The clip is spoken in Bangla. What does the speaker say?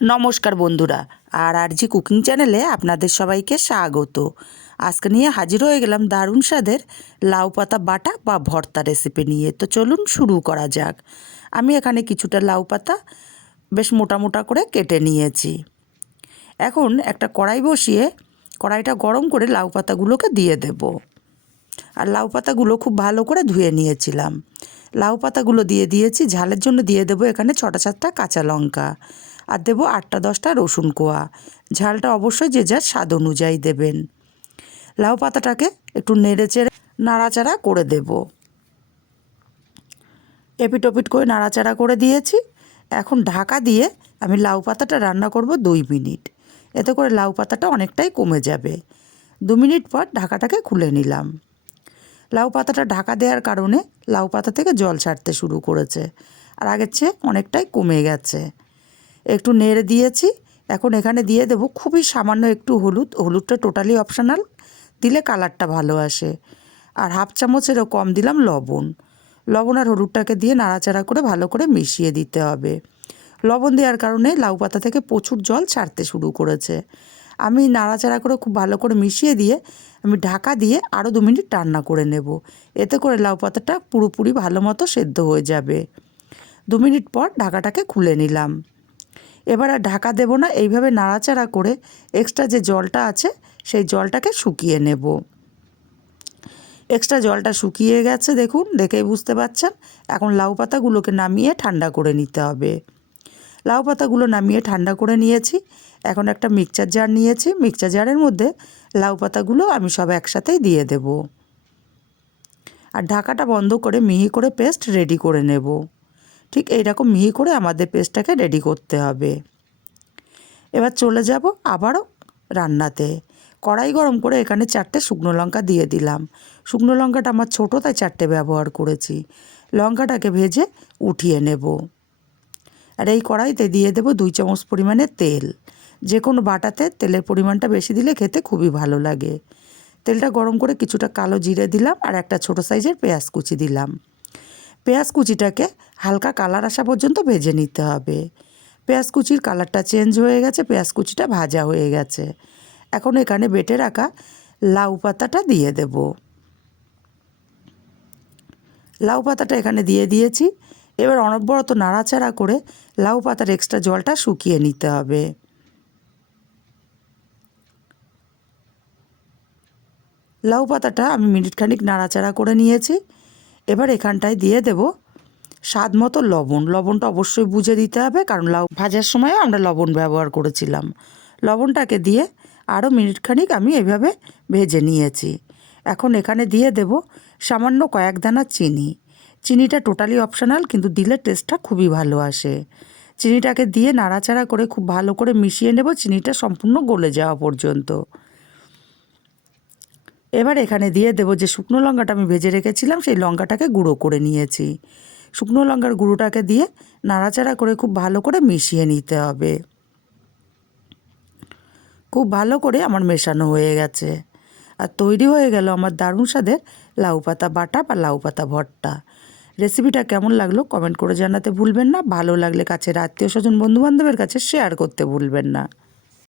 নমস্কার বন্ধুরা, আর আর জি কুকিং চ্যানেলে আপনাদের সবাইকে স্বাগত। আজকে নিয়ে হাজির হয়ে গেলাম দারুণ স্বাদের লাউ পাতা বাটা বা ভর্তা রেসিপি নিয়ে। তো চলুন শুরু করা যাক। আমি এখানে কিছুটা লাউ পাতা বেশ মোটা মোটা করে কেটে নিয়েছি। এখন একটা কড়াই বসিয়ে কড়াইটা গরম করে লাউ পাতাগুলোকে দিয়ে দেব। আর লাউ পাতাগুলো খুব ভালো করে ধুয়ে নিয়েছিলাম। লাউ পাতাগুলো দিয়ে দিয়েছি, ঝালের জন্য দিয়ে দেবো এখানে ছটা সাতটা কাঁচা লঙ্কা। আর দেবো আটটা, দশটা রসুন কোয়া। ঝালটা অবশ্যই যে যার স্বাদ অনুযায়ী দেবেন। লাউ পাতাটাকে একটু নেড়ে চেড়ে নাড়াচাড়া করে দেব। এপিট ওপিট করে নাড়াচাড়া করে দিয়েছি। এখন ঢাকা দিয়ে আমি লাউ পাতাটা রান্না করব দুই মিনিট। এতে করে লাউ পাতাটা অনেকটাই কমে যাবে। দু মিনিট পর ঢাকাটাকে খুলে নিলাম। লাউ পাতাটা ঢাকা দেওয়ার কারণে লাউ পাতা থেকে জল ছাড়তে শুরু করেছে। আর আগের চেয়ে অনেকটাই কমে গেছে। একটু নেড়ে দিয়েছি। এখন এখানে দিয়ে দেবো খুবই সামান্য একটু হলুদ। হলুদটা টোটালি অপশানাল দিলে কালারটা ভালো আসে। আর হাফ চামচেরও কম দিলাম লবণ। লবণ আর হলুদটাকে দিয়ে নাড়াচাড়া করে ভালো করে মিশিয়ে দিতে হবে। লবণ দেওয়ার কারণে লাউ পাতা থেকে প্রচুর জল ছাড়তে শুরু করেছে। আমি নাড়াচাড়া করে খুব ভালো করে মিশিয়ে দিয়ে আমি ঢাকা দিয়ে আরও দু মিনিট রান্না করে নেব। এতে করে লাউ পাতাটা পুরোপুরি ভালো মতো সেদ্ধ হয়ে যাবে। দু মিনিট পর ঢাকাটাকে খুলে নিলাম। এবার আর ঢাকা দেবো না, এইভাবে নাড়াচাড়া করে এক্সট্রা যে জলটা আছে, সেই জলটাকে শুকিয়ে নেব। এক্সট্রা জলটা শুকিয়ে গেছে, দেখুন, দেখেই বুঝতে পারছেন এখন লাউ পাতাগুলোকে নামিয়ে ঠান্ডা করে নিতে হবে। লাউ পাতাগুলো নামিয়ে ঠান্ডা করে নিয়েছি। এখন একটা মিক্সচার জার নিয়েছি। মিক্সচার জারের মধ্যে লাউ পাতাগুলো আমি সব একসাথেই দিয়ে দেব। আর ঢাকাটা বন্ধ করে মিহি করে পেস্ট রেডি করে নেব। ঠিক এইরকম মিহি করে আমাদের পেস্টটাকে রেডি করতে হবে। এবার চলে যাব আবারও রান্নাতে। কড়াই গরম করে এখানে চারটে শুকনো লঙ্কা দিয়ে দিলাম। শুকনো লঙ্কাটা আমার ছোটো, তাই চারটে ব্যবহার করেছি। লঙ্কাটাকে ভেজে উঠিয়ে নেব। আর এই কড়াইতে দিয়ে দেবো দুই চামচ পরিমাণে তেল। যে কোনো বাটাতে তেলের পরিমাণটা বেশি দিলে খেতে খুবই ভালো লাগে। তেলটা গরম করে কিছুটা কালো জিরে দিলাম আর একটা ছোটো সাইজের পেঁয়াজ কুচি দিলাম। পেঁয়াজ কুচিটাকে হালকা কালার আসা পর্যন্ত ভেজে নিতে হবে। পেঁয়াজ কুচির কালারটা চেঞ্জ হয়ে গেছে, পেঁয়াজ কুচিটা ভাজা হয়ে গেছে। এখন এখানে বেটে রাখা লাউ পাতাটা দিয়ে দেব। লাউ পাতাটা এখানে দিয়ে দিয়েছি। এবার অনবরত নাড়াচাড়া করে লাউ পাতার এক্সট্রা জলটা শুকিয়ে নিতে হবে। লাউ পাতাটা আমি মিনিট খানিক নাড়াচাড়া করে নিয়েছি। এবার এখানটায় দিয়ে দেব স্বাদ মতো লবণ। লবণটা অবশ্যই বুঝে দিতে হবে, কারণ লাউ ভাজার সময় আমরা লবণ ব্যবহার করেছিলাম। লবণটাকে দিয়ে আরও মিনিট খানিক আমি এভাবে ভেজে নিয়েছি। এখন এখানে দিয়ে দেব সামান্য কয়েক দানা চিনি। চিনিটা টোটালি অপশনাল, কিন্তু দিলে টেস্টটা খুবই ভালো আসে। চিনিটাকে দিয়ে নাড়াচাড়া করে খুব ভালো করে মিশিয়ে নেব, চিনিটা সম্পূর্ণ গলে যাওয়া পর্যন্ত। এবার এখানে দিয়ে দেবো যে শুকনো লঙ্কাটা আমি ভেজে রেখেছিলাম, সেই লঙ্কাটাকে গুঁড়ো করে নিয়েছি। শুকনো লঙ্কার গুঁড়োটাকে দিয়ে নাড়াচাড়া করে খুব ভালো করে মিশিয়ে নিতে হবে। খুব ভালো করে আমার মেশানো হয়ে গেছে। আর তৈরি হয়ে গেল আমার দারুণ স্বাদের লাউ পাতা বাটা বা লাউ পাতা ভর্তা। রেসিপিটা কেমন লাগল কমেন্ট করে জানাতে ভুলবেন না, ভালো লাগলে কাছের আত্মীয় স্বজন, বন্ধুবান্ধবের কাছে শেয়ার করতে ভুলবেন না।